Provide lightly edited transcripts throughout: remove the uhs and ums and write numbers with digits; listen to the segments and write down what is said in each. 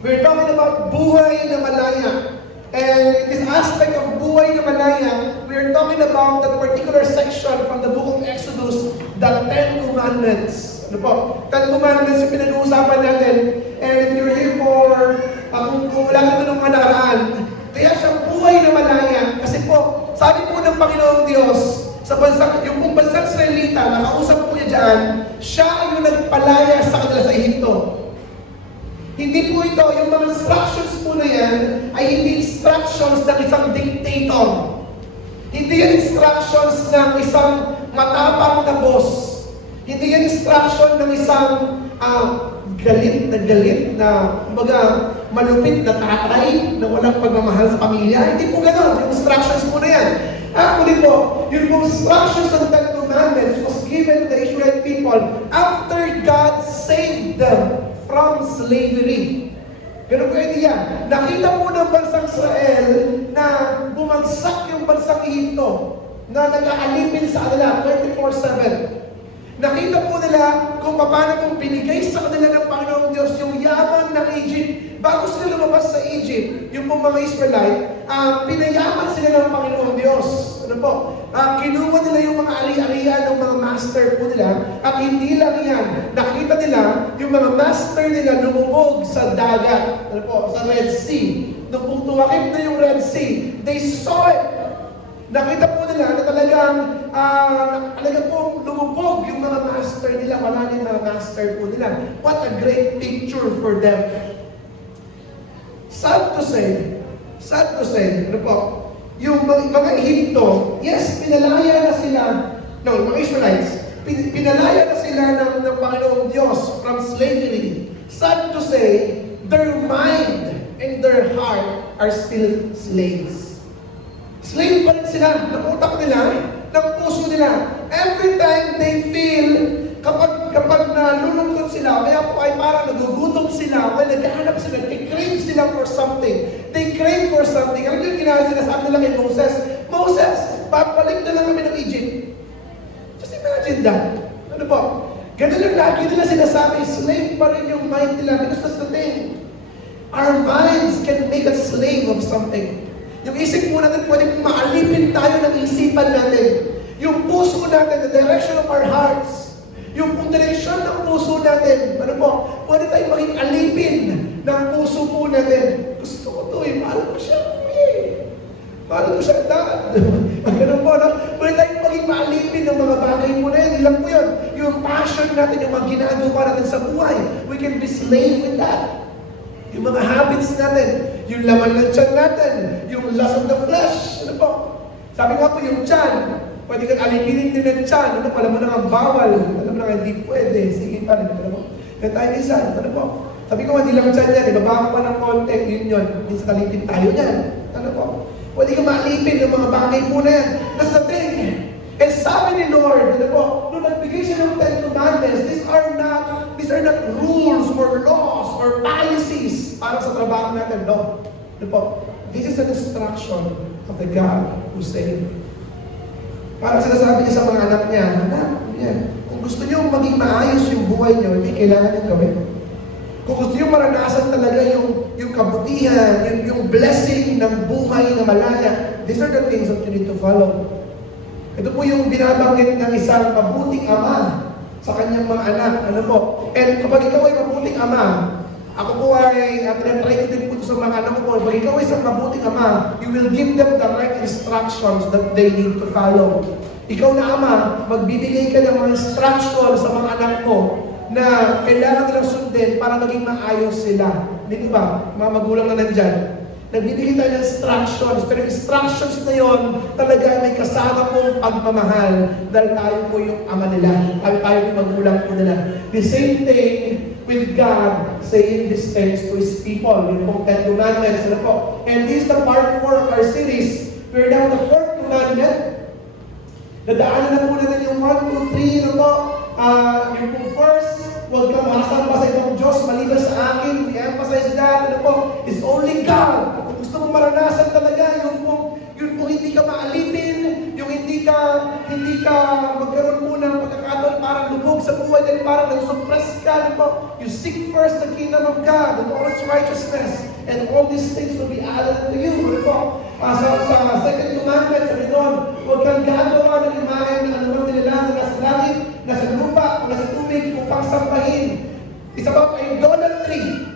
We're talking about buhay na malaya. And in this aspect of buhay na malaya, we're talking about that particular section from the book of Exodus, the 10 Commandments. Ano po? 10 Commandments yung pinag-uusapan natin. And if you're here for, kung wala ka nung mga nakaraan, kaya siyang buhay na malaya. Kasi po, sabi po ng Panginoong Diyos, sa bansang, yung kung bansang Israelita, nakausap po niya dyan, siya yung nagpalaya sa kanila sa Ehipto. Hindi po ito, yung mga instructions po na yan, ay hindi instructions ng isang dictator. Hindi yan instructions ng isang matapang na boss. Hindi yan instruction ng isang galit na, kumbaga, malupit na tatay na walang pagmamahal sa pamilya. Hindi po gano'n. Yung instructions po na yan. Actually po, yung instructions ng 10 Commandments was given to the Israelite people after God saved them from slavery. Ganun po yan. Nakita po ng bansang Israel na bumagsak yung bansang Ehipto na nag-aalipin sa kanila 24/7. Nakita po nila kung paano kung binigay sa kanila ng Panginoong Diyos yung yaman ng Egypt. Bago sila lumabas sa Egypt, yung pong mga Israelite, pinayaman sila ng Panginoong Diyos. Ano po? Kinuha nila yung mga ari-arian ng mga master po nila. At hindi lang yan. Nakita nila yung mga master nila lumubog sa dagat. Ano po? Sa Red Sea. Nung kung tumakip na yung Red Sea, they saw it. Nakita po nila na talagang po lumubog yung mga master nila. Wala na yung mga master po nila. What a great picture for them. Sad to say, ano po, yung mga Ehipto, yes, pinalaya na sila, mga Israelites, pinalaya na sila ng Panginoong Diyos from slavery. Sad to say, their mind and their heart are still slaves. Slave pa rin sila, ng utak nila, ng puso nila. Every time they feel, kapag nalulungkot sila, kaya po ay parang nagugutom sila, naghahanap sila, crave sila for something. They crave for something. Ano yung sinasabi nila kay Moses? Moses, papalik na lang kami ng Egypt. Just imagine that. Ano po? Ganun yung lagi nila sinasabi, slave pa rin yung mind nila. Because that's the thing. Our minds can make us slave of something. Yung isip po natin, pwede maalipin tayo ng isipan natin. Yung puso natin, the direction of our hearts, yung direksyon ng puso natin, ano po, pwede tayong maging alipin ng puso po natin. Gusto ko to mahal ko siya, mahal ko siya, dad. Ganun po, no? Pwede tayong maging maalipin ng mga bagay po na yan. Ilan po yun? Yung passion natin, yung mga ginagawa natin sa buhay. We can be slave with that. Yung mga habits natin, yung laman ng tiyan natin, yung lust of the flesh, ano po? Sabi nga po, yung tiyan, pwede kang alipinin din ng tiyan, ano, alam mo na nga bawal, alam mo na nga hindi pwede, sige pa rin, ano po? Kaya tayo minsan, ano po? Sabi ko, hindi lang tiyan yan, ibababa pa ng konti, yun, minsan alipin tayo yan, ano po? Pwede kang maalipin ng mga bagay po na yan. That's the thing. And sabi ni Lord, ano po, nung nagbigay siya ng 10 Commandments, these are not rules or laws or policies para sa trabaho natin. No. Ano po? This is an instruction of the God who saved. Parang sinasabi niya sa mga anak niya, kung gusto niyo maging maayos yung buhay niyo, hindi kailangan niyo gawin. Kung gusto niyo maranasan talaga yung kabutihan, yung blessing ng buhay na malaya, these are the things that you need to follow. Ito po yung binabanggit ng isang mabuting ama sa kanyang mga anak. Ano po? And kapag ikaw ay mabuting ama, ako po ay, tinatry ko din po sa mga anak ko po, kapag ikaw ay isang mabuting ama, you will give them the right instructions that they need to follow. Ikaw na ama, magbibigay ka ng mga instructions sa mga anak mo na kailangan nilang sundin para maging maayos sila. Hindi ba? Mga magulang na nandyan. Nagbibigay tayo ng instructions, pero instructions na yon talaga may kasama pong pagmamahal dahil tayo po yung ama nila, tayo yung magulang po nila. The same thing with God saying these things to His people, yung pong 10 Commandments, ano po. And this is the part 4 of our series. We're now the 4th commandment. Nadaanan na po natin yung 1, 2, 3, ano po. Yung pong first, huwag kang makasamba sa ibang Diyos, maliban sa akin. We emphasize that, ano po, it's only God. Kung gusto mong maranasan talaga, yung hindi ka maalipin, yung hindi ka magkaroon po ng pagkakataon para lubog sa buhay buhay dahil parang nag-suppress ka, ano po? You seek first the kingdom of God and all its righteousness, and all these things will be added to you. Ano po? Sa second commandment, sabi doon, huwag kang gagawa ng imahe ng anumang nilalang na nasa langit, nasa lupa, o nasa tubig upang sambahin. It's about idolatry.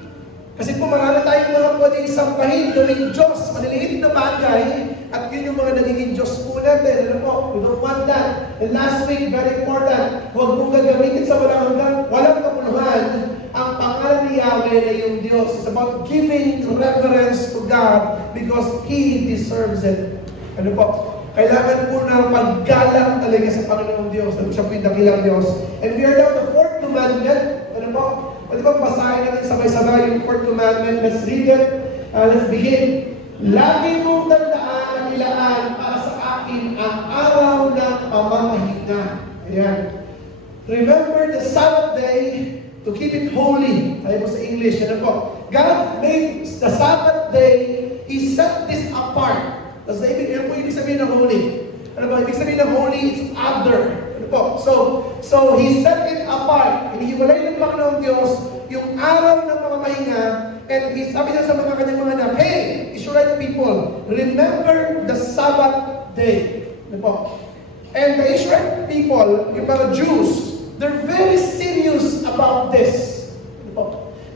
Kasi po marami tayong mga pwedeng sampahin, gawing Diyos, maliliit na bagay, at yun yung mga nagiging Diyos po natin. Ano po? We don't want that. And last week, very important, huwag mong gagamitin sa walang kapuluhan ang pangalan ni Yahweh na yung Diyos. It's about giving reverence to God because He deserves it. Ano po? Kailangan po na paggalang talaga sa Panginoong Diyos. Ano siya po yung dakilang Diyos. And we are now the fourth commandment. Ano po? Pwede ba basahin natin sabay-sabay yung fourth commandment? Let's read it. Let's begin. Lagi mong tandaan at ilaan para sa akin ang araw ng pamamahinga. Ayan. Remember the Sabbath day to keep it holy. Sabi po sa English. Ano po? God made the Sabbath day. He set this apart. Tapos ano po ibig sabihin ng holy? Ano po? Ibig sabihin ng holy is other. Ano po? So He set it apart. Hinihiwalay ng Panginoong Diyos yung araw ng pamamahinga, and sabi niya sa mga kanyang mga anak, hey, Israelite people, remember the Sabbath day. Ano po? And the Israelite people, yung mga Jews, they're very serious about this. Ano po?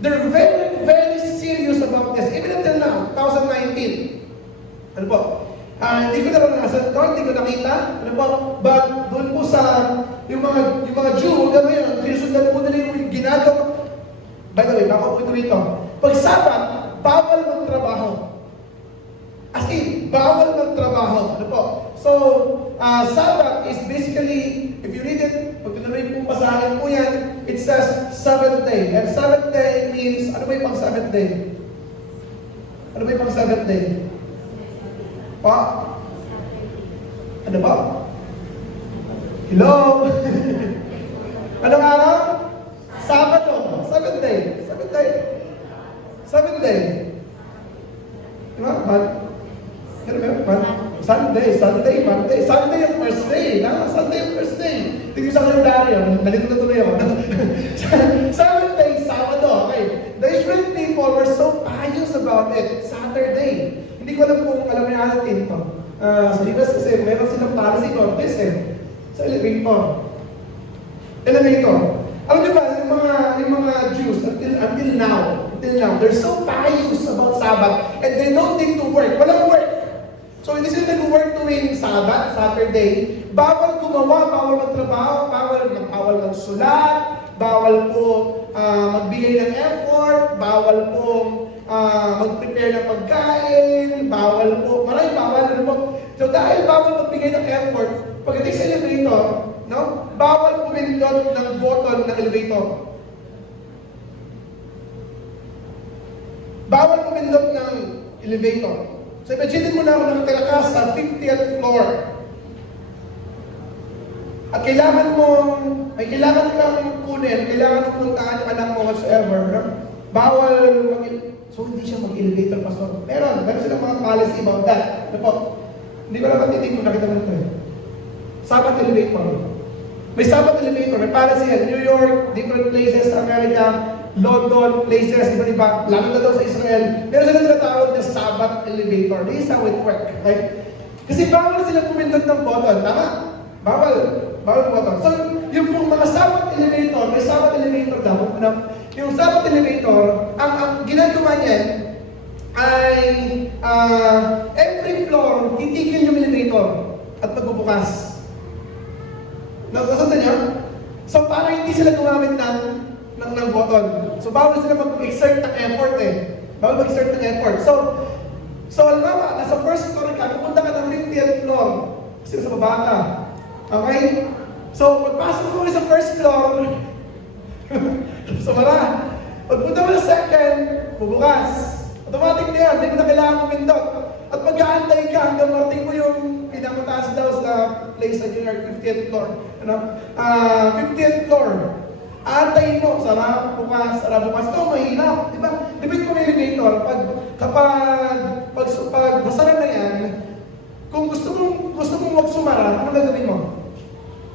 They're very, very serious about this. Even until now, 2019. Ano po? Hindi ko naranasan ito, hindi ko nakita. Ano po? But doon po sa yung mga Jew, hanggang ngayon, sinusundan po nila yung ginagawa. By the way, baka po ito rito. Pag Sabbath, bawal magtrabaho. As in, bawal magtrabaho. Ano po? So, Sabbath is basically, if you read it, pag tuloy pong basahin po yan, it says seventh day. And seventh day means, ano ba yung pang seventh day? Ano ba yung pang seventh day? Pa? Ano ba? Hello? Anong araw? Sabado. Seventh day. Seventh day. Seventh day. Diba? Sunday, Monday. Sunday yung first day. Sunday yung first day. Tingin sa kalendaryo. Nalito na tuloy ako. Seventh day, Sabado. Okay. The Israeli people were so pious about it. Saturday. Hindi ko alam kung alam niya natin ito. Sa Libas kasi meron silang policy about this sa elevator. Alam niyo ba, yung mga Jews until now, they're so pious about Sabbath and they don't need to work. Walang work. So hindi sila nag-work tuwing Sabbath, Saturday. Bawal gumawa, bawal magtrabaho, bawal magsulat, bawal po magbigay ng effort, bawal po mag-prepare ng pagkain, bawal po, maraming bawal. Ano po? So dahil bawal magbigay ng effort, pagdating sa elevator, no? Bawal pumindot ng button ng elevator. Bawal pumindot ng elevator. So imagine mo na ako nakatira ka sa 50th floor. At may kailangan kang kunin, kailangan mong puntaan yung anak mo whatsoever. No? Bawal so hindi siya mag-elevator, pastor. Meron silang mga policy about that. Ano po? Hindi ko lang matitig kung nakita mo ito Sabbath elevator. May Sabbath elevator, may policy yan. New York, different places sa America, London, places, iba-iba, lalo na daw sa Israel. Meron silang tinatawag na Sabbath elevator. This is how it works. Okay? Kasi bawal sila pumindot ng button. Tama? Bawal button. So, yung pong mga Sabbath elevator, may Sabbath elevator daw. Yung Sabbath elevator, ang ginagawa niyan ay every floor, titigil yung elevator at magbubukas. Nasundan niyo? So, para hindi sila gumamit ng button. So, bawal sila mag-exert ng effort Bawal mag-exert ng effort. So alam nasa first floor ka, pupunta ka ng 50th floor. Kasi sa baba ka. Okay? So, pagpasok mo sa first floor, sumara. Pagpunta mo sa second, bubukas. Automatic na yan, hindi mo na kailangan pumindot. At mag-aantay ka hanggang marating mo yung pinamataas daw sa place sa New York, 50th floor. 50th floor. Aantayin mo, sara bukas. Ito, mahirap. Diba yung elevator, kapag masara na yan, kung gusto mong magsumara, ano gagawin mo?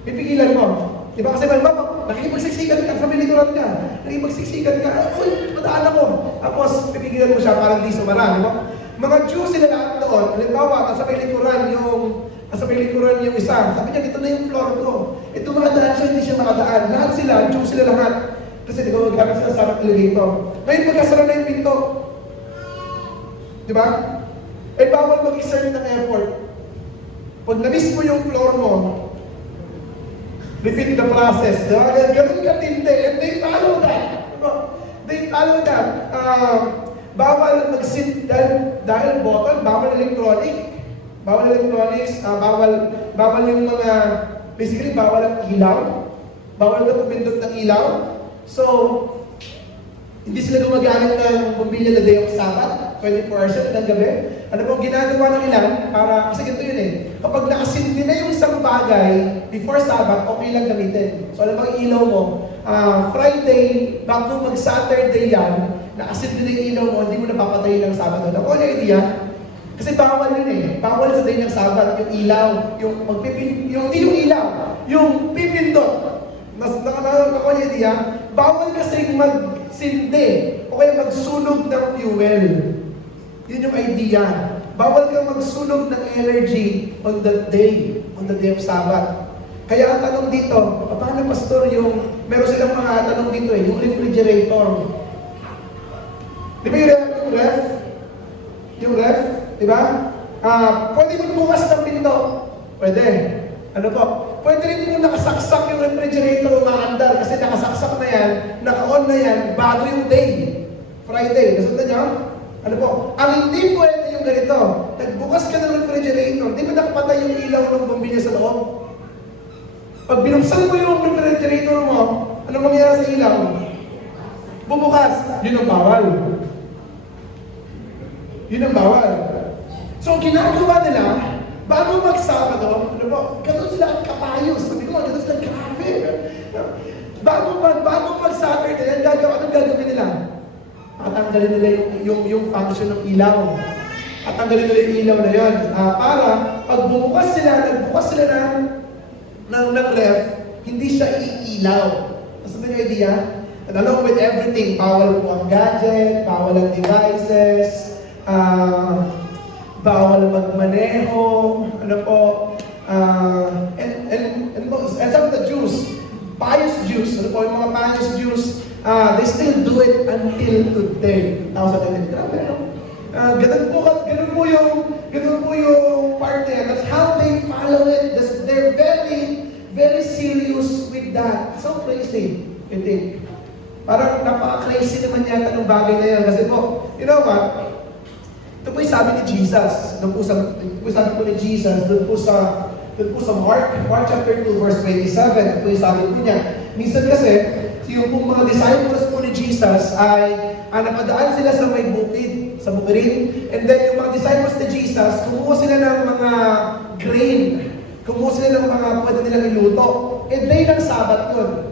Pipigilan mo. Diba? Kasi nakikipagsiksikan ka, sa milituran ka, nakikipagsiksikan ka, uy, madaan ako. Tapos, pipigilan mo siya para hindi sumara, di ba? Mga Jews sila lahat doon, halimbawa, sa milituran yung isa, sabi niya, dito na yung floor ko. Ito makadaan siya, hindi siya makadaan. Lahat sila, Jews sila lahat. Kasi di ba, gamit sila sa elevator. Ngayon, magkasara na yung pinto. Di ba? Eh, bawal mag-exert ng effort. Pag na-miss mo yung floor mo, repeat the process. Ganun katindi. And they follow that. They follow that. Bawal mag-sit dahil bottle, bawal electronic. Bawal electronics, bawal yung mga, basically bawal ang ilaw. Bawal na pumindot ng ilaw. So, hindi sila gumagamit ng bumbilya na day of Sabbath, 24 hours ng gabi. Ano pong ginagawa ng ilan? Para, kasi ganito yun eh. Kapag nakasindi na yung isang bagay before Sabbath, okay lang gamitin. So, alam mo yung ilaw mo, Friday, bago mag-Saturday yan, nakasindi na yung ilaw mo, hindi mo napapatayin ng Sabbath. Ano po yung idea? Kasi bawal yun eh. Bawal sa day ng Sabbath, yung ilaw, hindi yung ilaw, yung pipindot. Nakuha niya idea? Bawal kasi magsindi o kaya magsunog ng fuel. Yun yung idea. Bawal kang magsunog ng energy on the day of Sabbath. Kaya ang tanong dito, paano pastor meron silang mga tanong dito eh, yung refrigerator. Di ba yung ref? Yung ref? Di ba? Pwede magbukas ng pinto. Pwede. Ano po? Pwede rin po nakasaksak yung refrigerator o maandar kasi nakasaksak na yan, naka-on na yan, bago yung day. Friday. Nasundan niyo? Ano po? Ang hindi pwede yung ganito. Nagbukas ka ng refrigerator, di ba nakapatay yung ilaw ng bombilya sa loob? Pag binuksan mo yung refrigerator mo, ano mangyayari sa ilaw? Bubukas. Yun ang bawal. Yun ang bawal. So, ginagawa nila, bago mag-Sabado, ano po, ganun sila ang kapayos. Sabi ko, ganun sila ang grabe. Bago mag-Saturday, anong gagawin nila? Tatanggalin nila yung function ng ilaw. Tatanggalin nila yung ilaw na yun. Para, pag nagbukas sila ng ref, hindi siya iilaw. Kasi may idea? And along with everything, bawal po ang gadget, bawal ang devices, bawal magmaneho, ano po, and some of the Jews, pious Jews, ano po, yung mga pious Jews, they still do it until today. Grabe, ano? Ganun po yung part there. That's how they follow it. They're very, very serious with that. So crazy, I think. Parang napaka-crazy naman yata ng bagay na yan. Kasi po, you know what? Ito po yung sabi ni Jesus. Doon po ni Jesus, doon po sa Mark chapter 2, verse 27. Ito po yung sabi po niya. Minsan kasi, yung pong mga disciples po ni Jesus ay napadaan sila sa may bukid, sa bukirin. And then yung mga disciples ni Jesus, kumuha sila ng mga grain. Kumuha sila ng mga pwede nilang iluto. And day ng Sabbath yun.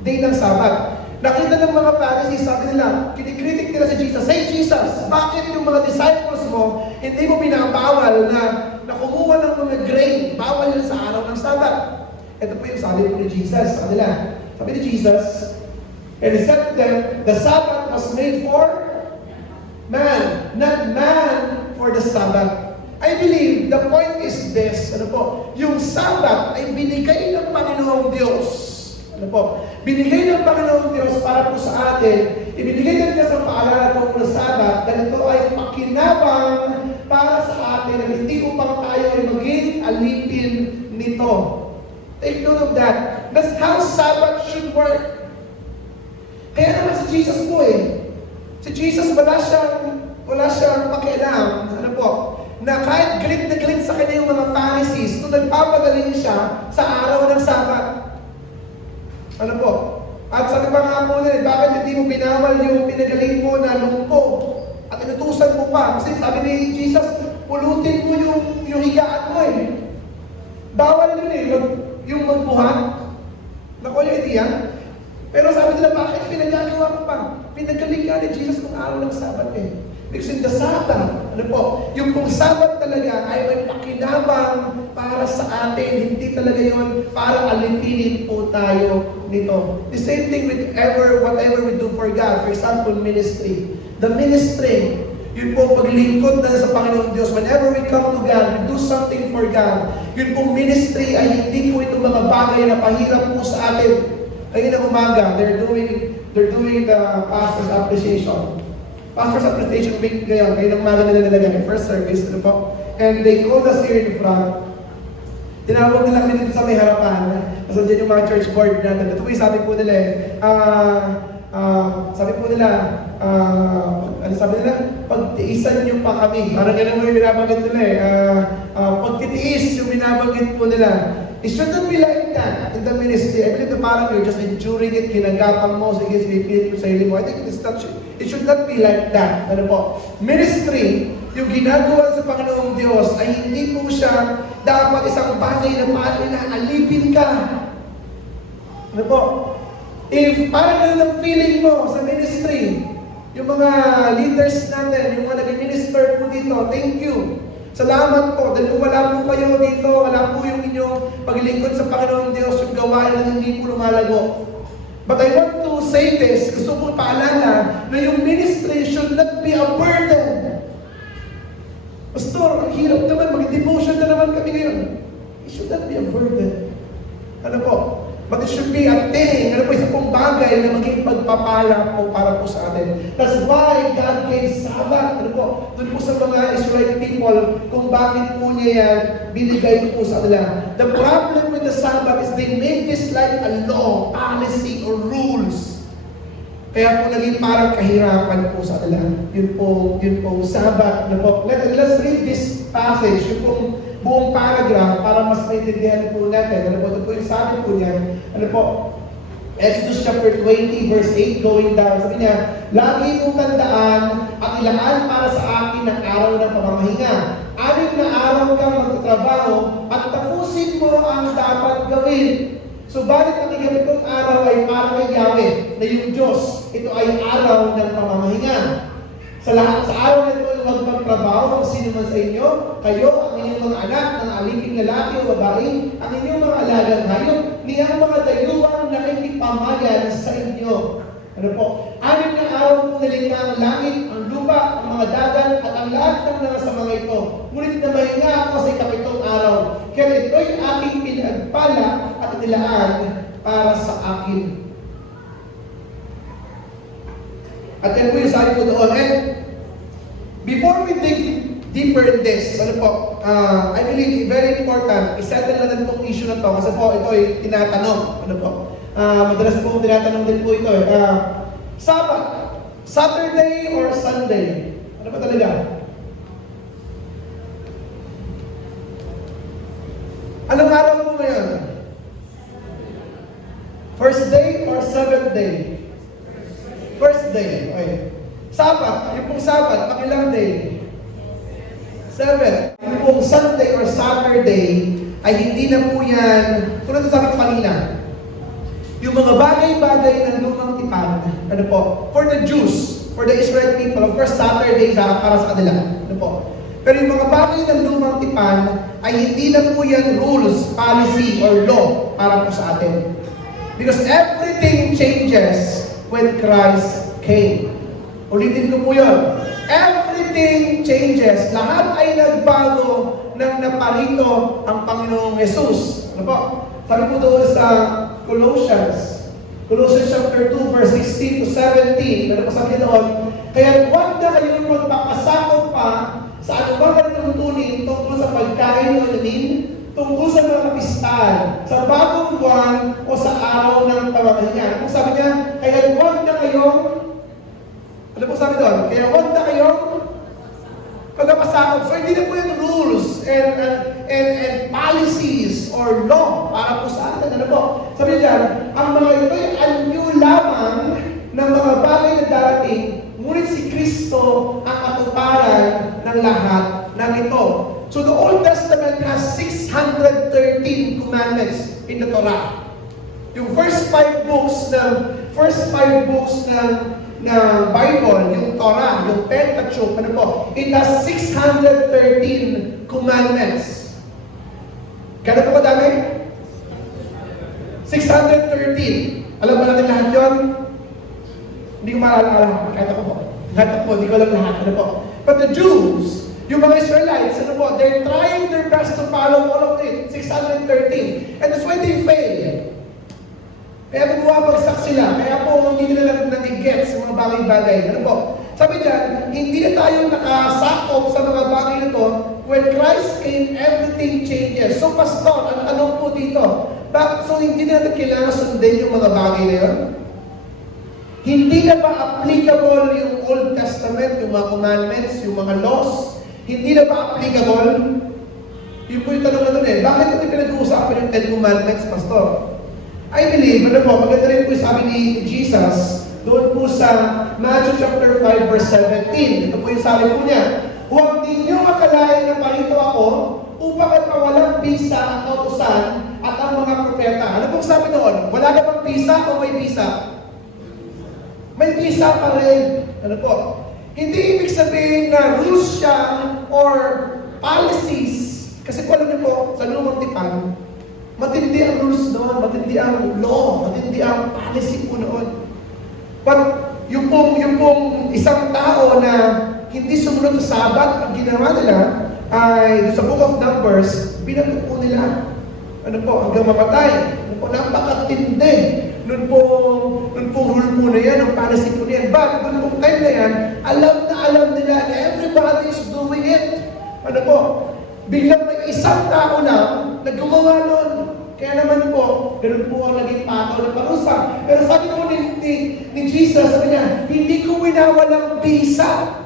Day ng Sabbath. Nakita ng mga Pharisees, sabi nila, kinikritik nila si Jesus, "Hey Jesus, bakit yung mga disciples mo, hindi mo binabawal na kumuha ng mga grain, bawal yun sa araw ng Sabbath?" Ito po yung sabi ni Jesus sa kanila. Sabi ni Jesus, and he said to them, "The Sabbath was made for man, not man for the Sabbath." I believe the point is this, ano po, yung Sabbath ay binigay ng Panginoong Diyos. Ano po? Binigay ng Panginoong Diyos para po sa atin. Ibinigay ng Diyos ang paalaala po ng Sabbath na ito ay pakinabang para sa atin na hindi upang tayo ay maging alipin nito. Take note of that. That's how Sabbath should work. Kaya naman si Jesus po eh. Si Jesus wala siyang pakialam. Ano po? Na kahit galit na galit sa kanya yung mga Pharisees, nung nagpapagaling siya sa araw ng Sabbath. Ano po? At sabi pa nga po nila, bakit hindi mo binawal yung pinagaling mo na lumpo? At inutusan mo pa. Kasi sabi ni Jesus, pulutin mo yung higaan mo eh. Bawal yun eh, yung magbuhat. Naku yung idea. Pero sabi nila, bakit pinagagawa ko pa? Pinagaling ka ni Jesus ng araw ng Sabbath eh. Because in the Sabbath, ano po, yung pong Sabbath talaga ay may pakinabang para sa atin. Hindi talaga yun para alipinin po tayo nito. The same thing with whatever we do for God. For example, ministry. The ministry, yun po paglingkod na sa Panginoon Diyos. Whenever we come to God, we do something for God. Yun pong ministry ay hindi po itong mga bagay na pahirap po sa atin. Ngayon ng umaga, they're doing the pastor's appreciation. Pastor's appreciation week ngayon ng umaga nila nilagay, first service, ano po? And they called us here in front. Tinawag nila kami dito sa may harapan. Kasi dyan yung mga church board na ito po yung sabi po nila pagtiisan niyo pa kami. Parang ganun mo yung binabanggit nila pagtitiis yung binabanggit po nila. It shouldn't be like that in the ministry. I believe the parang you're just enduring it, ginagapang mo, sige, repeat yung sarili mo. I think it should not be like that. Ano po? Ministry, yung ginagawa sa Panginoong Diyos ay hindi po siya dapat isang bagay na parang alipin ka. Ano po? If parang ang feeling mo sa ministry, yung mga leaders natin, yung mga nag-minister po dito, thank you. Salamat po, dahil kung wala po kayo dito, wala po yung inyong paglingkod sa Panginoong Diyos, yung gawain na hindi po lumalago. But I want to say this, gusto ko paalala na yung ministry should not be a burden. Pastor, ang hirap naman, mag-devotion na naman kami ngayon. It should not be a burden. Ano po? But it should be a thing, ano po, isang pong bagay na maging pagpapala po para po sa atin. That's why God gave Sabbath, ano po, doon po sa mga Israelite people, kung bakit po niya yan, binigay po sa kanila. The problem with the Sabbath is they made this like a law, policy, or rules. Kaya po naging parang kahirapan po sa kanila. Yun po, Sabbath, ano po. Let's read this passage, yung pong buong paragraph para mas maintindihan po natin. Ano po, ito po yung sabi po niya. Ano po, Exodus chapter 20 verse 8 going down. Sabi niya, lagi mong tandaan at ilaan para sa akin ang araw ng pamamahinga. 6 na araw kang magtatrabaho at tapusin mo ang dapat gawin. Subalit ang iganitong araw ay para kay Yahweh na yung Diyos. Ito ay araw ng pamamahinga. Sa araw na ito ay huwag magtrabaho kung sino man sa inyo, kayo, ang inyong mga anak, ng aliping lalaki o babae, ang inyong mga alagang hayop, niyang mga dayuhang nakikipamayan sa inyo. Ano po? 6 na araw po nalikha ang langit, ang lupa, ang mga dagat, at ang lahat ng nasa mga ito. Ngunit namahinga ako sa 7 araw. Kaya ito'y aking pinagpala at nilaan para sa akin. At yan po yung sabi ko doon. And before we dig deeper in this, ano po, I believe very important, isettle na natin itong issue na to kasi po ito ay tinatanong. Ano po? Madalas po tinatanong din po ito Sabbath, Saturday or Sunday? Ano ba talaga? Anong araw po ngayon? First day or seventh day? First day. Okay. Sabbath, yung pong Sabbath, pakilang day? 7. Yung pong Sunday or Saturday, ay hindi na po yan, tulad na sabi ko kanina, yung mga bagay-bagay ng lumang tipan, ano po, for the Jews, for the Israelite people, of course, Saturday para sa kanila, ano po. Pero yung mga bagay ng lumang tipan, ay hindi na po yan rules, policy, or law para po sa atin. Because everything changes when Christ came. Ulitin ko po yun. Everything changes. Lahat ay nagbago nang naparito ang Panginoong Jesus. Ano po? Sabi po doon sa Colossians chapter 2, verse 16 to 17. Ano po sabi doon? Kaya huwag na kayong magpapasakot pa sa anumang tuntunin tungkol sa pagkain o inumin, tungkol sa mga pistal, sa bagong buwan o sa araw ng pamamahinga. Ano po sabi niya? Kaya huwag na kayong, ano po sabi doon? Kaya huwag na kayong pagpapasakot. So hindi na po yung rules and policies or law para po sa atin. Ano po? Sabi niya, ang mga ito ay anyo lamang ng mga bagay na darating, ngunit si Kristo ang katuparan ng lahat ng ito. So the Old Testament has 613 commandments in the Torah. Yung first 5 books first 5 books ng Bible, yung Torah, yung Pentateuch, ano po, it has 613 commandments. Kano po kadami? 613. Alam ba natin lahat yun? Hindi ko maalala. Kahit ako po. Lahat po, hindi ko alam lahat. Ano po? But the Jews, yung mga Israelites, ano po, they're trying their best to follow all of it. 613. And that's why they fail. Kaya bumabagsak sila. Kaya po, hindi nila nag-gets sa mga bagay-bagay. Ano po? Sabi dyan, hindi na tayo nakasakop sa mga bagay nito. When Christ came, everything changes. So, Pastor, ang tanong po dito, so hindi natin kailangan sundin yung mga bagay na yun? Hindi na ba applicable yung Old Testament, yung mga commandments, yung mga laws? Hindi na ba applicable? Yun po yung tanong na doon eh. Bakit natin pinag-uusapan yung 10 Commandments, Pastor? I believe, ano po, maganda rin po yung sabi ni Jesus, doon po sa Matthew chapter 5 verse 17. Ito po yung sabi po niya, huwag ninyo akalain na parito ako upang at mawalang bisa ang kautusan at ang mga propeta. Ano pong sabi doon? Wala na bang bisa o may bisa? May bisa pa rin. Ano po? Hindi ibig sabihin na rules siya or policies. Kasi kung alam niyo po, sa lumang tipan, matindi ang rules noon, matindi ang law, matindi ang policy po noon. But yung pong isang tao na hindi sumunod sa Sabbath, ang ginawa nila ay sa Book of Numbers, binago po nila. Ano po, hanggang mamatay. Ano po, napakatindi. Noon pong rule po na yan, ang policy po na yan. But noon pong time na yan, alam nila na everybody is doing it. Ano po, biglang may isang tao lang na gumawa nun. Kaya naman po, ganun po ang naging pataw ng parusa. Pero sabi po ni Jesus, sabi niya, hindi ko winawalang bisa.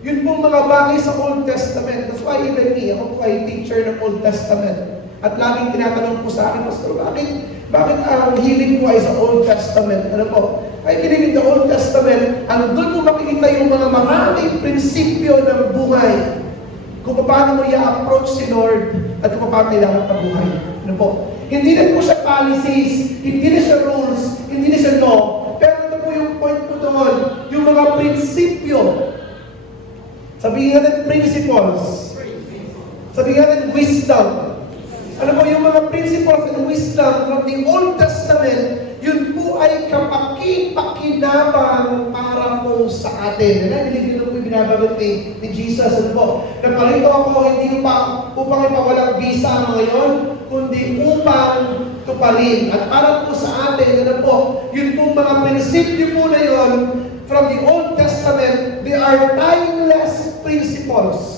Yun pong mga bagay sa Old Testament. That's why even me, ako po ay teacher ng Old Testament. At laging tinatanong po sa akin, Pastor, bakit ang hiling po ay sa Old Testament? Ano po? Ay kinig in the Old Testament, doon po makikita yung mga maraming prinsipyo ng buhay. Kung paano mo i-approach si Lord at kung paano kailangan pabuhay. Ano po? Hindi na po siya policies, hindi na siya rules, hindi na siya law. Pero ito po yung point po doon, yung mga prinsipyo. Sabihin natin principles. Sabihin natin wisdom. Ano po yung mga principles and wisdom from the Old Testament, yun po ay kapaki-pakinabang para po sa atin. Hindi nyo po binabagot ni Jesus. Ano po? Naparito ako hindi upang ipawalang bisa ang mga yun, kundi upang tuparin. At para po sa atin, ano po, yun pong mga prinsipyo po na yun from the Old Testament, they are timeless principles.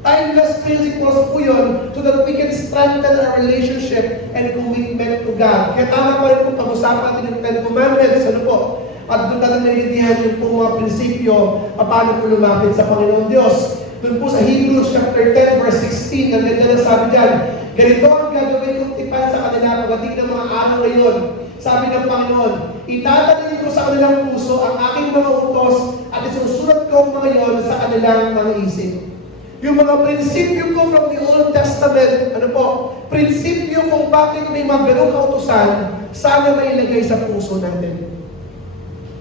Timeless principles po yun so that we can strengthen our relationship and commitment to God. Kaya tama pa rin po pag-usapan natin yung 10 Commandments. Ano po? At doon natin naiintindihan yung po mga prinsipyo paano po lumapit sa Panginoon Diyos. Doon po sa Hebrews chapter 10 verse 16, ang ganda na sabi dyan, ganito ang gagawin kong tipan sa kanila pagdating ng mga araw na yun. Sabi ng Panginoon, itatanim ko sa kanilang puso ang aking mga utos at isusulat ko ang mga yon sa kanilang mga isip. Yung mga prinsipyo ko from the Old Testament, ano po, prinsipyo kung bakit may mga ganong kautusan, sana may ilagay sa puso natin.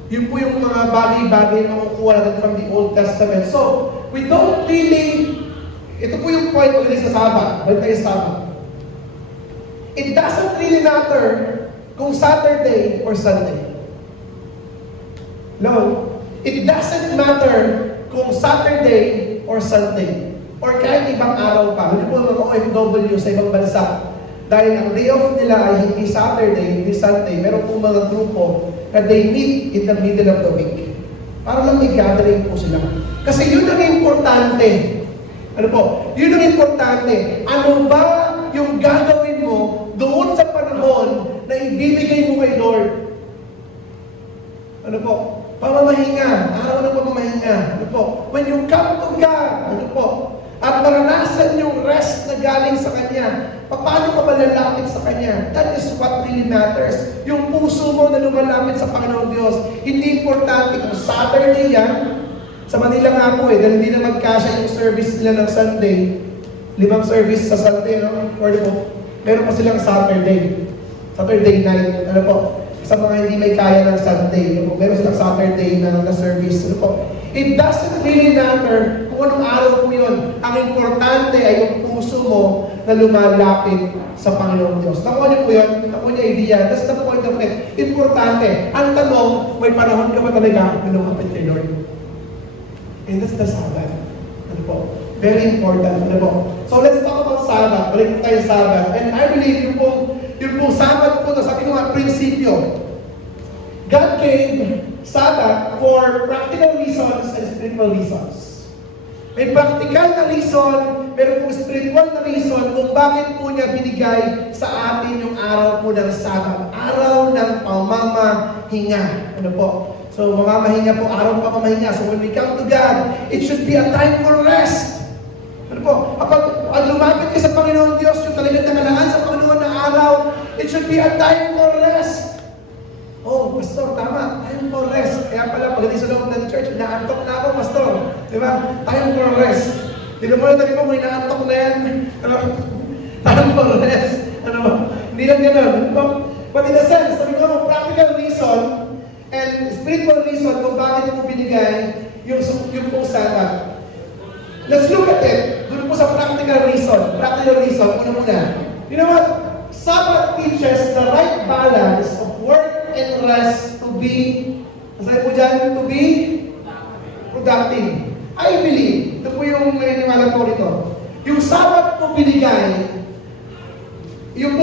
Yun po yung mga bagay-bagay na makukuha natin from the Old Testament. So, we don't really, ito po yung point ko sa Sabbath, balik tayo sa Sabbath. It doesn't really matter kung Saturday or Sunday. No, it doesn't matter kung Saturday or Sunday. Or kahit ibang araw pa. Hindi po mga OFW sa ibang bansa. Dahil ang day off nila ay hindi Saturday, hindi Sunday. Meron po mga grupo na they meet in the middle of the week. Para lang may gathering po sila. Kasi yun ang importante. Ano po? Yun ang importante. Ano ba yung gagawin mo doon sa panahon na ibibigay mo kay Lord? Ano po? Pamamahinga. Araw ng pamamahinga. Ano po? When you come to God, ano po? At maranasan yung rest na galing sa Kanya, paano ka malalapit sa Kanya? That is what really matters. Yung puso mo na lumalapit sa Panginoon Diyos. Hindi importante kung Saturday yan. Sa Manila nga po dahil hindi na magkasya yung service nila ng Sunday. 5 service sa Sunday, no? Or po, meron pa silang Saturday night. Ano po? sa mga hindi may kaya ng Sunday. Ano po, meron silang Saturday na service. Ano po. It doesn't really matter kung anong araw po yun. Ang importante ay yung puso mo na lumalapit sa Panginoong Diyos. Nakuha niyo po yun? Nakuha niyo idea? That's the point of it. Importante. Ang tanong, may panahon ka ba talaga na lumapit kay Lord? And that's the Sabbath. Ano po? Very important. Ano po? So let's talk about Sabbath. Balik po tayo sa Sabbath. And I believe yung pong Sabbath po, sabi ko nga, prinsipyo. God gave Sabbath for practical reasons and spiritual reasons. May practical na reason, pero kung spiritual na reason kung bakit po niya binigay sa atin yung araw po ng Sabbath. Araw ng pamamahinga. Ano po? So, mamamahinga po, araw ng pamamahinga. So, when we come to God, it should be a time for rest. Ano po? Kapag lumapit ka sa Panginoon Diyos, yung talagang nakalaan sa Panginoon na araw, it should be a time for rest. Oh, Pastor, tama. Time for rest. Kaya pala, pagdating sa loob ng church, naantok na ako, Pastor. Diba? Time for rest. Hindi mo na tabi mo, may naantok na yan. Ano? Time for rest. Ano? Hindi lang ganun. But in a sense, sabi ko, practical reason and spiritual reason kung bakit mo binigay yung pong Sabbath. Let's look at it. Doon po sa practical reason. Practical reason, una. You know what? Sabbath teaches the right balance of work and rest to be, masabi po dyan, to be productive. I believe, ito po yung naniniwala ko rito. Yung Sabbath po binigay, yung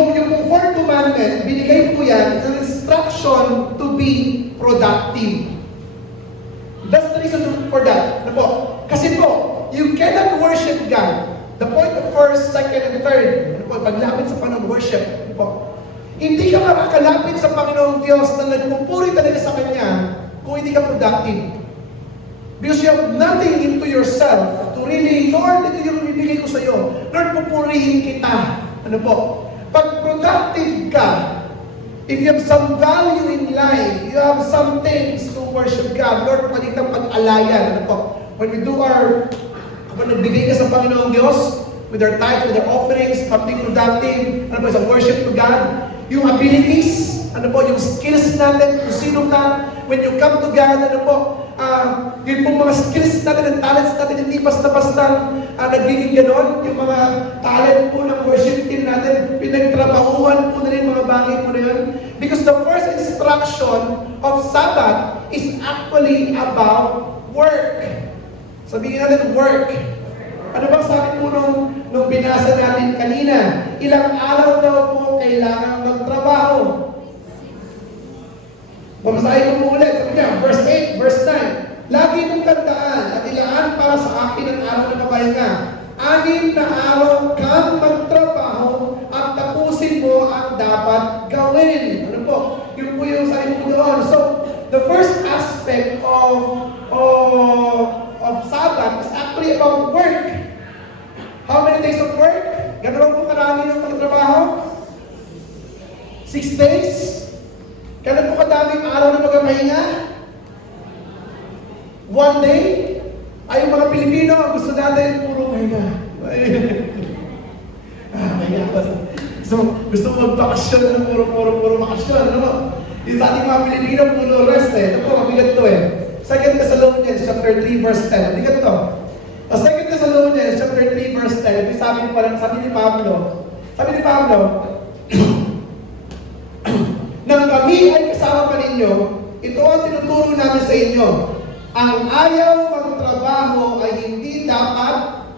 fourth commandment, binigay po yan, it's an instruction to be productive. That's the reason for that. Ano po? Kasi po, you cannot worship God. The point of first, second, and third, ano po, paglapit sa Panginoon, worship. Ano po? Hindi ka makakalapit sa Panginoong Diyos na nagpupuri talaga sa Kanya kung hindi ka productive. Because you have nothing into yourself to really, Lord, ito yung bibigay ko sa iyo. Lord, pupurihin kita. Ano po? Pag productive ka, if you have some value in life, you have some things to worship God, Lord, pwede kitang pag-alayan. Ano po? When we do kapag nagbigay ka sa Panginoong Diyos, with our tithes, with our offerings, something productive, ano po, sa worship to God, yung abilities, ano po, yung skills natin, kung sino ka, when you come to God, ano po, yun pong mga skills natin, and talents natin, hindi basta-basta nagiging ganon, yung mga talent po ng worship team natin, pinagtrabahuan po na rin mga bagay po na yun. Because the first instruction of Sabbath is actually about work. Sabihin natin, work. Ano bang sabi po nung binasa natin kanina? Ilang araw daw po kailangan magtrabaho. Pamasahin ko po ulit. Sabi niya, verse 8, verse 9. Lagi mong tandaan at ilaan para sa akin ang araw ng papahinga. 6 na araw kang magtrabaho at tapusin mo ang dapat gawin. Ano po? Yun po yung sabi po doon. So, the first aspect of Sabbath is actually about work. How many days of work? Gano'n po karami ng pagtrabaho? 6 days? Gano'n po kadaming araw na pagpapahinga? 1 day? Ay, yung mga Pilipino, gusto natin puro pahinga. Pahinga. So, gusto mo magbakasyon na puro bakasyon. Ano mo? Yung sa ating mga Pilipino, puro rest eh. Ito po, mabigat to eh. 2 Thessalonians chapter 3 verse 10. Mabigat to. 2 Thessalonians chapter 3 verse 10. Sabi ni Pablo, nang kami ay kasama pa ninyo, ito ang tinuturo namin sa inyo. Ang ayaw magtrabaho ay hindi dapat.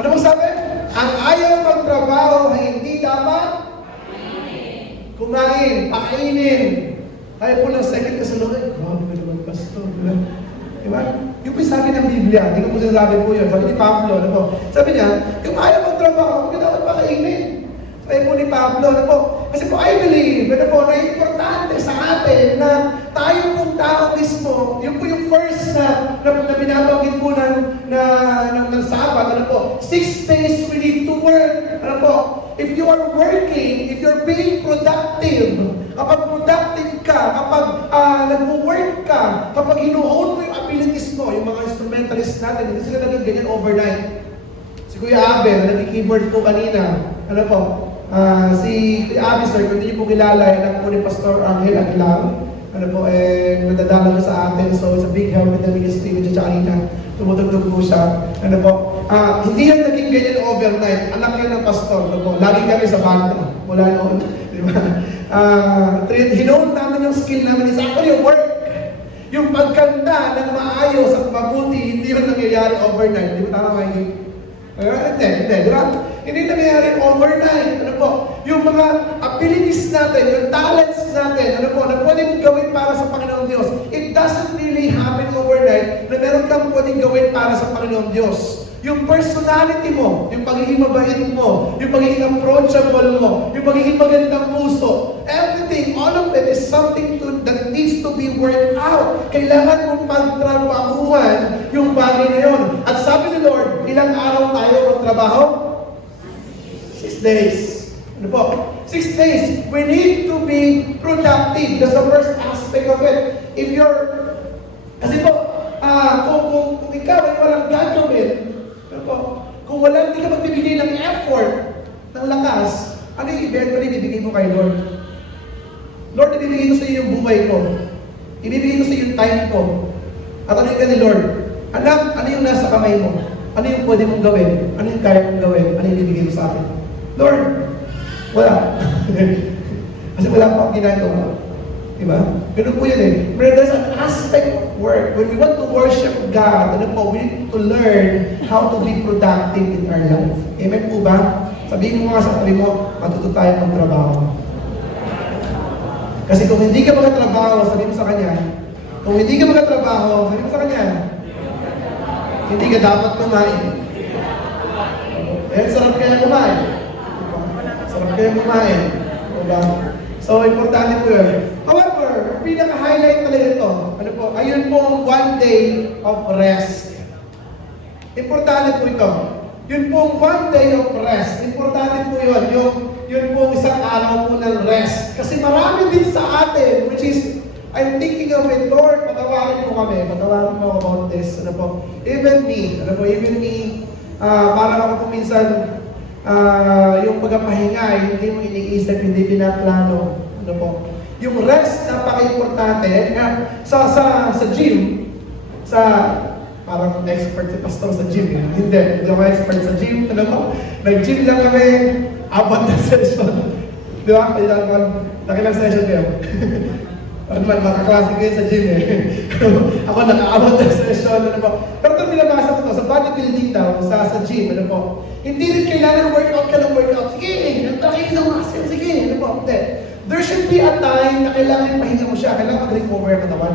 Ano mo sabi? Ang ayaw magtrabaho ay hindi dapat kumain, pakainin. Kaya po ng 2 Thessalonians, grabe ka naman, Pastor. Diba? Yung sabi ng Biblia, hindi ko po sinasabi po yun. Sabi ni Pablo, ano po? Sabi niya, yung ayaw magtrabaho, hindi dapat pakainin. Sabi po ni Pablo, ano po? Kasi po, I believe, ano po, na importante sa atin na tayo pong tao mismo, yun po yung first na binabanggit po ng Sabbath, ano po? 6 days we need to work. Ano po? If you are working, if you're being productive, kapag productive ka, kapag nag-work ka, kapag hinuhon mo yung abilities mo, yung mga instrumentalists natin, hindi sila naging ganyan overnight. Si Kuya Abel, na nag-keyboard po kanina, ano po, Si Abby, sir, kung hindi niyo po kilala, anak po ni Pastor Angel Aguilar. Nadadala siya sa atin. So, it's a big help in the ministry. Medyo siya kanina, tumutugtog po siya. Hindi yan naging ganyan overnight. Anak yan ng pastor. Lagi kami sa banda. Mula noon. Di ba? Hinoon namin yung skill namin. It's actually a work. Yung pagkanta ng maayos at mabuti, hindi yun nangyayari overnight. Di ba tama, Mikey? Hindi, di ba? Hindi nangyayari overnight. Yung mga abilities natin, yung talents natin, na pwede mong gawin para sa Panginoon Diyos. It doesn't really happen overnight na meron kang pwedeng gawin para sa Panginoon Diyos. Yung personality mo, yung pagiging mabait mo, yung pagiging approachable mo, yung pagiging magandang puso, everything, all of it is something that needs to be worked out. Kailangan mong pagtrabahuan yung bagay na yun. At sabi ni Lord, ilang araw tayo magtrabaho? 6 days. 6 days. We need to be productive. That's the first aspect of it. Kasi kung ikaw ay walang gagawin, kung hindi ka magbibigay ng effort, ng lakas, ano yung eventually ibibigay mo kay Lord? Lord, ibibigay ko sa iyo yung buhay ko. Ibibigay ko sa iyo yung time ko. At ano yung ni Lord? Anak, ano yung nasa kamay mo? Ano yung pwede mong gawin? Ano yung kaya mong gawin? Ano yung ibibigay mo sa akin? Lord, wala. Kasi wala pa akong ginagawa. Diba? Ganun po yun eh. But there's an aspect of work. When we want to worship God, we need to learn how to be productive in our life. Amen po ba? Sabihin mo nga sa tabi mo, matuto tayo magtrabaho. Kasi kung hindi ka magtrabaho, sabihin mo sa kanya, kung hindi ka magtrabaho, sabihin mo sa kanya, hindi ka dapat kumain. Sarap kaya kumain. Sarap kaya kumain. Diba? So, importante po yun. However, pinaka-highlight talaga ito. Ayun po ang 1 day of rest. Importante po ito. Yun po ang 1 day of rest. Importante po yun. Yun po isang araw po ng rest. Kasi marami din sa atin, which is, I'm thinking of it, Lord, patawarin mo kami. Patawarin mo about this. Even me. Para ako po minsan, yung pagpapahinga, hindi mo iniisip, hindi pinaplano. Yung rest, napaka-importante. Sa gym, parang expert si pastor sa gym. Hindi ako expert sa gym. Nag-gym lang kami, 4 na session. Di ba? Nakilang session kayo. Makaklase kayo sa gym eh. Ako naka-4 na session. Pero ito binabasa ko to, sa bodybuilding daw, sa gym, hindi rin kailangan workout ka ng workout. Sige, nagtake ng muscle. Sige, hindi. There should be a time na kailangan pahinga mo siya. Kailangan mag-recover ang katawan.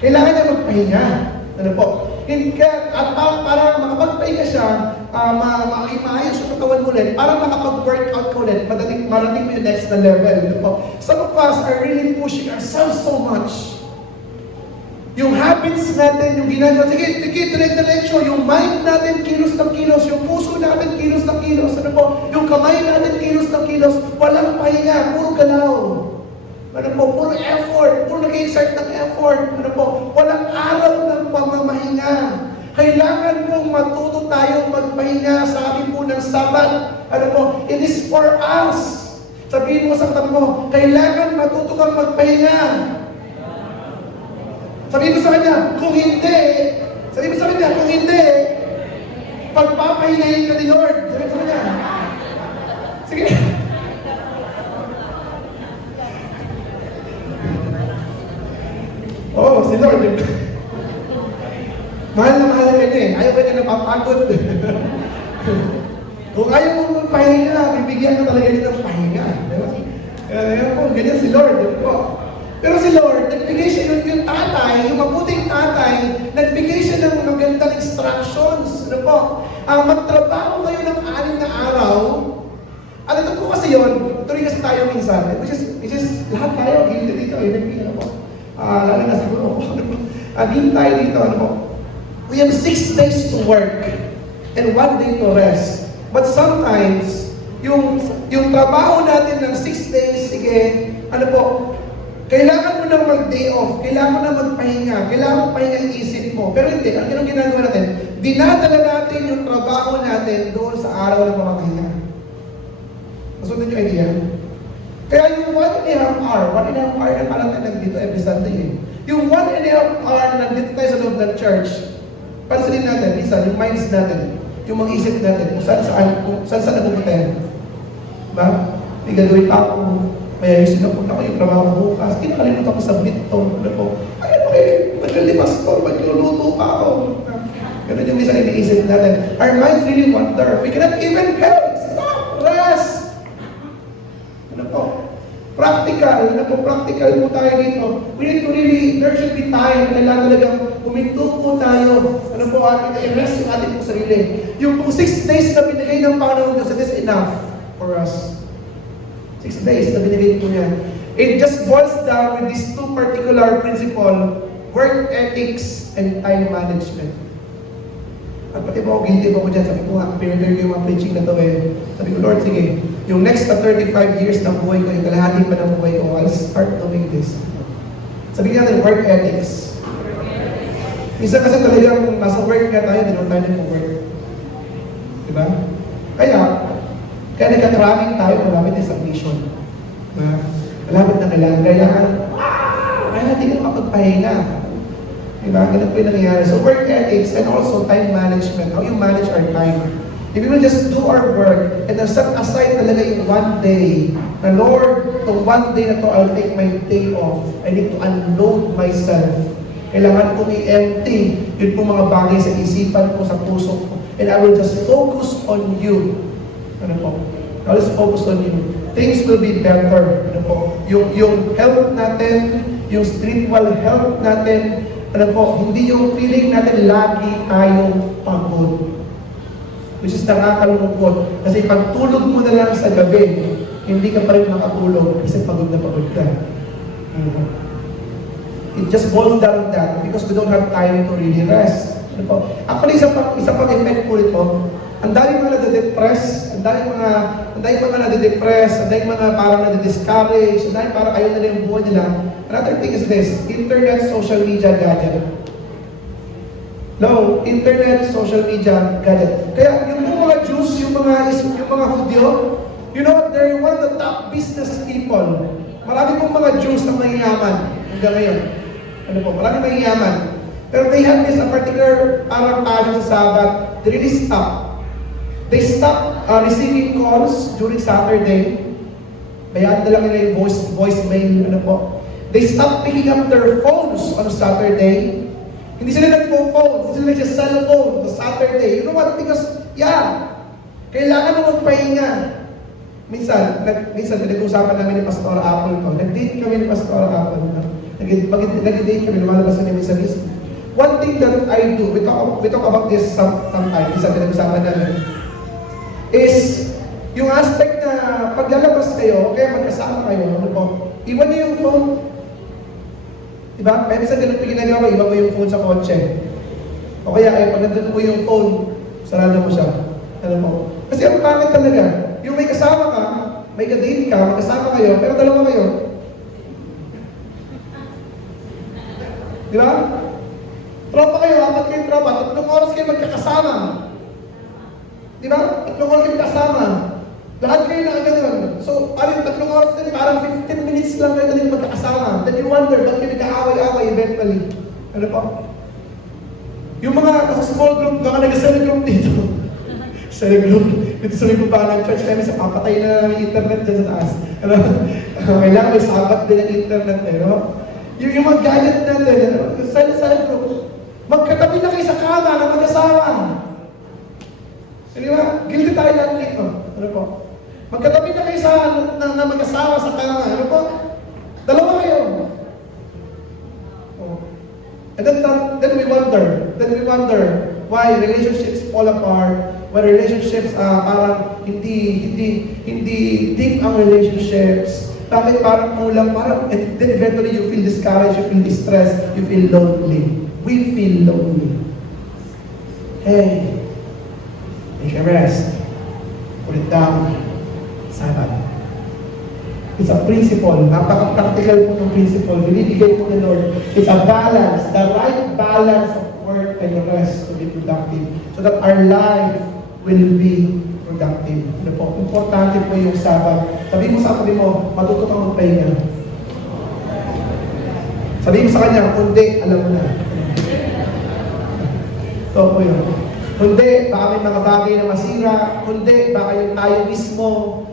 Kailangan niya magpahinga. At para makapagpahinga siya, maayos yung katawan mo ulit, para makapag-workout ka ulit, marating mo yung next na level. Some of us are really pushing ourselves so much. Yung habits natin, yung ginagawa, sige, dire-diretso, yung mind natin, kilos ng kilos, yung puso natin, kilos ng kilos, yung kamay natin, kilos ng kilos, walang pahinga, puro galaw. Puro effort, puro nag-exert ng effort, walang araw ng pamamahinga. Kailangan mong matuto tayong magpahinga, sabi po ng Sabbath, it is for us. Sabihin mo sa katabi mo, kailangan matuto kang magpahinga. Sabihin mo sa kanya, kung hindi, pagpapahingayin ka ni Lord. Sabihin mo sa kanya. Sige. Si Lord. Mahal na mahal ka niya eh. Ayaw ka niya napapagod. Kung ayaw mo magpahinga, bibigyan ka talaga niya ng pahinga. Diba? Ganyan si Lord. Pero si Lord, nagbigay siya yung tatay, yung mabuting tatay, nagbigay siya ng magandang instructions. Magtrabaho kayo ng 6 na araw. At ito po kasi yun, tuloy kasi tayo minsan, which is lahat tayo, guilty dito, lalo na siguro, guilty tayo dito, we have 6 days to work and 1 day to rest. But sometimes, yung trabaho natin ng 6 days, sige, kailangan mo nang mag-day off, kailangan mo nang magpahinga, kailangan mo pahinga yung isip mo. Pero hindi, ang ginagawa natin, dinadala natin yung trabaho natin doon sa araw ng pamapahinga. Nasunod yung idea? Kaya yung 1.5 hour na parang tayo nandito every Sunday eh. Yung 1.5 hour na nandito tayo sa loob ng church, pansinin natin, minsan, yung minds natin, yung mga isip natin, kung saan napupunta yan. Diba? May gagawin pa ako, may ayusin ako, ako yung trabaho bukas, kinakalimutan ko submit to, ano po, ay ano kayo, maglilipas to, magluluto pa ako. Ganun yung minsan iniisip natin. Our minds really wander. We cannot even help. Stop! Rest! Ano po? Practical po tayo dito. We need to really, there should be time, kailangan talagang huminto po tayo. Ano po, i-rest yung ating po sarili. Yung 6 days na binigay ng Panginoon Diyos, it is enough for us. 6 days na binigay po niya. It just boils down with these two particular principles, work ethics and time management. At pati po, guilty po ko dyan. Sabi ko nga, pinag-review yung mga preaching na to eh. Sabi ko, Lord, sige, yung next na 35 years ng buhay ko, yung kalahati pa ng buhay ko, I'll start doing this. Sabi natin, work ethics. Isa kasi talagang nasa work nga tayo, di naman tayo nag-work. Diba? Kaya nagka-cramming tayo, malapit din sa mission. Malapit na kailangan, hindi ka makapagpahinga. Diba? Ganun po yung nangyayari. So work ethics and also time management. How you manage our time. If we will just do our work and set aside talaga yung one day na Lord, itong one day na to, I'll take my day off. I need to unload myself. Kailangan kong i-empty yun po mga bagay sa isipan ko, sa puso ko. And I will just focus on you. Ano po? I'll just focus on you. Things will be better. Ano po? Yung health natin, yung spiritual health natin, ano po, hindi yung feeling natin lagi tayong pagod. Which is nakakalungkot. Kasi pag tulog mo na lang sa gabi, hindi ka pa rin makatulog kasi pagod na pagod ka. It just boils down that because we don't have time to really rest. Ano po? Actually, isa pang effect po ito, ang daming mga nade-depress, ang daming mga nade-depress, ang daming mga parang nade-discourage, ang daming parang ayaw nila yung buhay nila. Another thing is this, internet, social media, gadget. No, internet, social media, gadget. Kaya yung mga Jews, yung mga Hudyo, you know what, they're one of the top business people. Marami pong mga Jews na mayayaman hanggang ngayon. Ano po, marami mayayaman. Pero they have this a particular parang sa Sabbath, they really stop. They stop receiving calls during Saturday. Bayaan na lang nila yung voicemail, ano po. They stop picking up their phones on Saturday. Hindi sila nagpo-phone, hindi sila nag-cellphone on Saturday. You know what? Because, kailangan mo magpahinga. Minsan pinag-usapan namin ni Pastor Apple to. Nag-date kami ni Pastor Apple. Nag-date kami, lumalabas kami minsan. One thing that I do, we talk about this sometimes, minsan pinag-usapan namin, is yung aspect na paglalabas kayo, kaya magkasama kayo, ano po, iwan niyo yung phone. Diba? Kaya minsan ganun po ginagawa, iba mo yung phone sa kotse. O kaya, pag nandun po yung phone, sarado mo siya. Ano po? Kasi ang pangit talaga, yung may kasama ka, may kadate ka, magkasama kayo, pero dalawa kayo. Diba? Tropa kayo, 4 kayong tropa, 3 oras kayo magkakasama. Diba? 3 oras kayo magkasama. Lahat kayo nakaganon. So, parang 3 oras din, parang 15 minutes lang kayo din magkakasama. Then you wonder, ba't kayo nagkaaway-away eventually? Ano po? Yung mga nasa small group, mga nag-cell group dito. Cell group. Dito sa may baba ng church, kami sa papatay na ng internet dyan sa taas. Ano? Kailangan may sabbath din ng internet eh, no? Yung mga gadget natin, cell group. Magkatabi na kayo sa kama na mag-asawa. Di ba? Guilty tayo lang dito. Ano po? Magkatabi na kayo na mag-asawa sa kama. Ano po? Dalawa kayo. Oh. And then we wonder why relationships fall apart, why relationships parang hindi deep ang relationships. Bakit parang kulang, and then eventually you feel discouraged, you feel distressed, you feel lonely. We feel lonely. Hey, take a rest. Put it down. Sabbath. It's a principle. Napaka-practical po ng principle. Binibigay po ng Lord. It's a balance. The right balance of work and rest to be productive. So that our life will be productive. productive. Ano po? Importante po yung Sabbath. Sabi mo sa katabi mo, matuto kang magpahinga. Sabi mo sa kanya, kundi, alam mo na. Ito po yun. Kundi, baka may mga bagay na masira. Kundi, baka yung tayo mismo,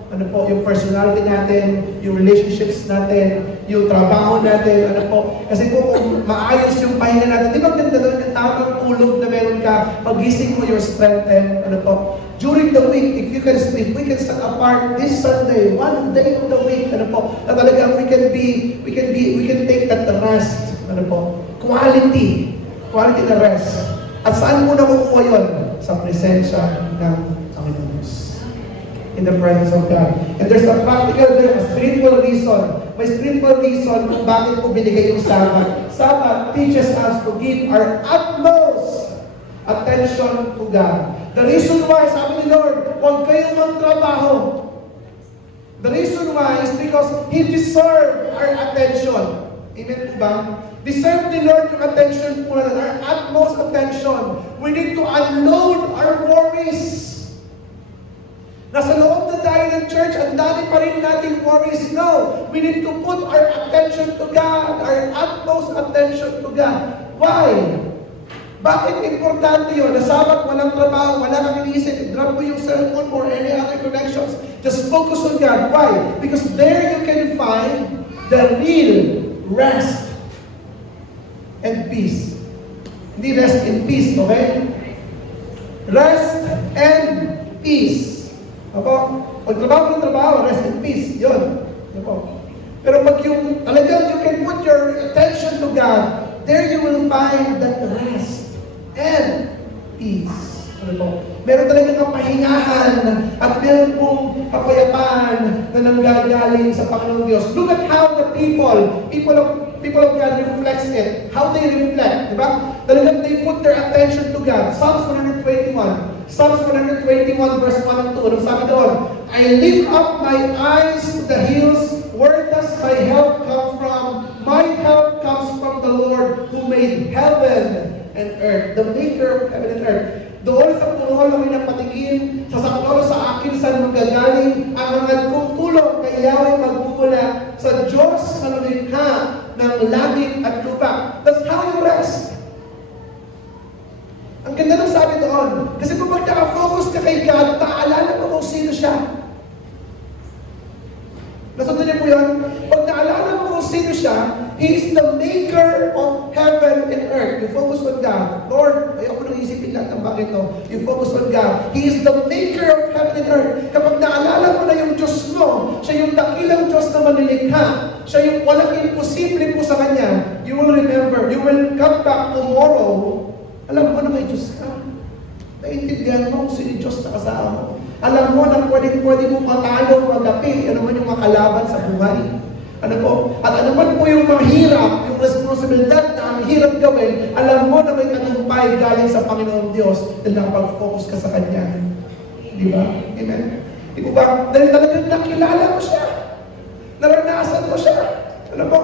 ano po, yung personality natin, yung relationships natin, yung trabaho natin, ano po. Kasi po, kung maayos yung pahinga natin, di ba ganda doon yung tamang tulog na meron ka, pagising mo, you're strengthened, ano po. During the week, if you can sleep, we can set apart this Sunday, one day of the week, ano po, na talagang we can take that rest, ano po, quality na rest. At saan mo nakukuha yun? Sa presensya ng Panginoon. In the presence of God. And there's a spiritual reason. May spiritual reason kung bakit ko binigay yung Sabbath. Sabbath teaches us to give our utmost attention to God. The reason why, sabi ni Lord, huwag kayong magtrabaho. The reason why is because He deserves our attention. Amen po ba? Deserve ni Lord yung attention po natin, our utmost attention. We need to unload our worries. Nasa loob na tayo ng church, ang dami pa rin nating worries. No, we need to put our attention to God, our utmost attention to God. Why? Bakit importante yun? Na Sabbath, walang trabaho, wala kang iniisip, drop mo yung cellphone or any other connections. Just focus on God. Why? Because there you can find the real rest and peace. Hindi rest and peace, okay? Rest and peace. Ako, pag trabaho ng trabaho, rest in peace, yun. Ako. Pero pag yung, talagang you can put your attention to God, there you will find that rest and peace. Ano po? Meron talagang kapahingahan at meron pong kapayapaan na nanggagaling sa Panginoon Diyos. Look at how the people of God reflects it. How they reflect, di ba? Talagang they put their attention to God. Psalms 121 verse 1 and 2. Anong sabi doon? I lift up my eyes to the hills. Where does my help come from? My help comes from the Lord who made heaven and earth. The maker of heaven and earth. Doon sa puno kami ng patingin, sa saklolo sa akin saan magagaling ang hangad kong tulong kay Yahweh magmumula sa Diyos na lumikha ng langit at lupa. That's how you rest. Ang ganda ng sabi doon. Kasi kung naka-focus ka kay God, maalala mo kung sino siya. Nasundan niyo po yun? Pag naalala mo kung sino siya, He is the maker of heaven and earth. You focus on God. Lord, ayoko nang isipin lahat ng bakit to. You focus on God. He is the maker of heaven and earth. Kapag naalala mo na yung Diyos mo, siya yung dakilang Diyos na manilikha, siya yung walang imposible po sa Kanya, you will remember, you will come back tomorrow. Alam mo na may Diyos ka. Naiintindihan mo kung sino yung Diyos na kasama mo. Alam mo na pwede mo matalo, magapi, ano man yung makalaban sa buhay. Ano po? At ano man po yung mahirap, yung responsibilidad na ang hirap gawin, alam mo na may tagumpay galing sa Panginoon Diyos dahil nakapag-focus ka sa Kanya. Di ba? Amen? Di ba? Dahil talagang nakilala mo siya. Naranasan mo siya. Ano po?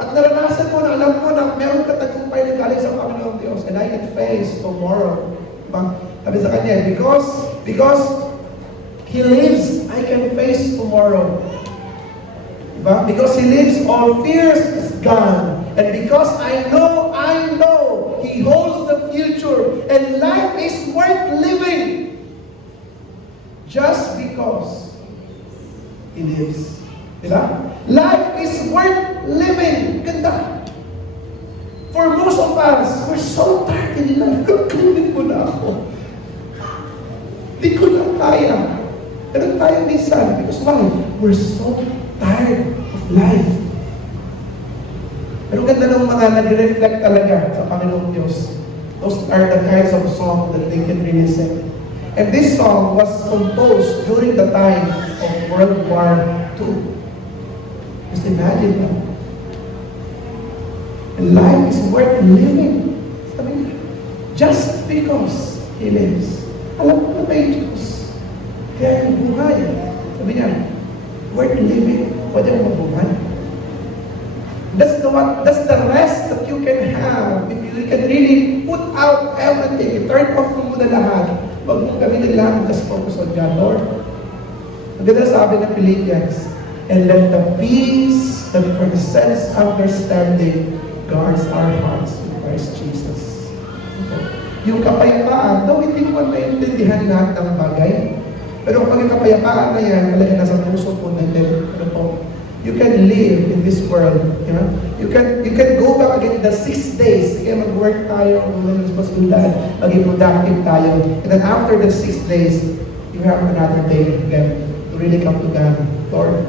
At naranasan mo na, alam mo na meron ka tagumpay na galing sa Panginoon Diyos and I can face tomorrow. Diba? Sabi sa Kanya, because He lives, I can face tomorrow. Diba? Because He lives, all fears is gone. And because I know He holds the future and life is worth living just because He lives. Diba? Life is worth living. Ganda. For most of us, we're so tired in life. Kukunin mo na ako. Hindi ko na kaya. Ganun tayo minsan. Because why? We're so tired of life. Pero ganda ng mga nag-reflect talaga sa Panginoong Diyos. Those are the kinds of songs that they can really sing. And this song was composed during the time of World War II. Just imagine that. And life is worth living. Sabi niya, just because He lives. Alam mo na may Diyos. Kaya yung buhay. Sabi niya, worth living. Pwede mo mabuhay. That's the rest that you can have if you can really put out everything. Turn off mo muna lahat. Huwag mo gamitin lahat, just focus on God, Lord. Ang ganda sabi ng Philippians, and let the peace that transcends understanding guards our hearts in Christ Jesus. Yung kapayapaan, though hindi mo maintindihan lahat ng bagay, pero pag yung kapayapaan na yan, talaga nasa puso po natin, ano po, you can live in this world. You know? You can go back again in the 6 days. Sige, mag-work tayo, maging responsibilidad, maging productive tayo. And then after the 6 days, you have another day again to really come to God. Lord,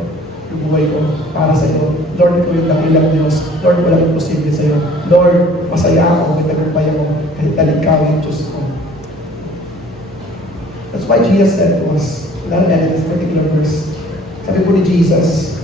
yung buhay ko para sa iyo. Lord, ito yung dakilang Diyos. Lord, walang imposible sa iyo. Lord, masaya ako, may tagumpay ako, kahit talikaw yung Diyos ko. That's why Jesus said to us, lalo na in this particular verse, sabi po ni Jesus,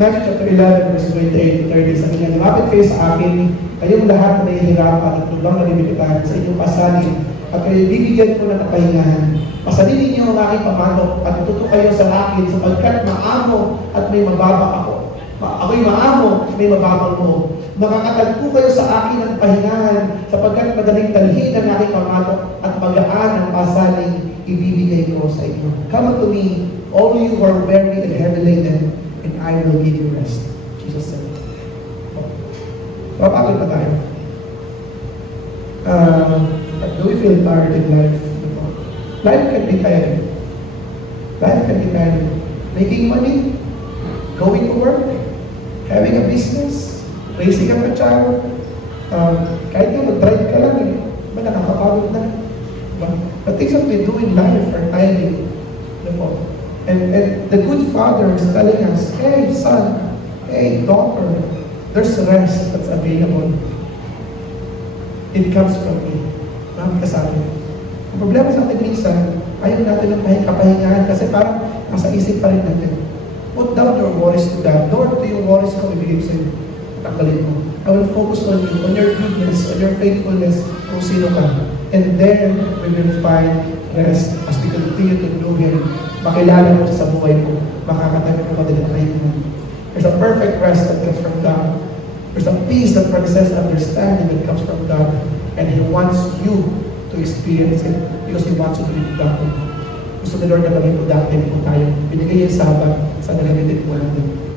Matthew chapter 11, verse 28-30, sabi niya, lumapit kayo sa akin, kayong lahat na nahihirapan at lubang nabibigatan sa inyong pasanin, at kayo bibigyan ko ng kapahingahan. Pasalinin niyo ang aking pamatok at tuto kayo sa akin sapagkat maamo at may mababa ako. Ako'y maamo at may mababang loob. Makakatagpo kayo sa akin ng pahingahan sapagkat madaling talhin ang aking pamatok at magaan ang pasaning ibibigay ko sa inyo. Come unto me, all you who are weary and heavy laden, and I will give you rest. Jesus said. Papakit pa tayo. Do we feel tired in life? Life can be tiring. Life can be tiring. Making money, going to work, having a business, raising up a child, kahit yung mag-drive ka lang, nakakapagod na. But things that we do in life are tiring. And the good Father is telling us, hey son, hey daughter, there's rest that's available. It comes from me. Kasabi. Ang problema sa atin minsan, ayaw natin ng kapahingahan kasi parang nasa isip pa rin natin. Put down your worries to God. Lord, ito yung worries ko, ibigay ko sa'yo. Tanggalin mo. I will focus on you, on your goodness, on your faithfulness, kung sino ka. And then, we will find rest as we continue to know Him. Makilala mo sa buhay mo. Makakatagal mo din ang kahingahan. There's a perfect rest that comes from God. There's a peace that transcends understanding that comes from God. And He wants you to experience it because He wants you to be productive. Gusto ni Lord na maging productive po tayo. Binigay yung Sabbath sa nagamitin po natin.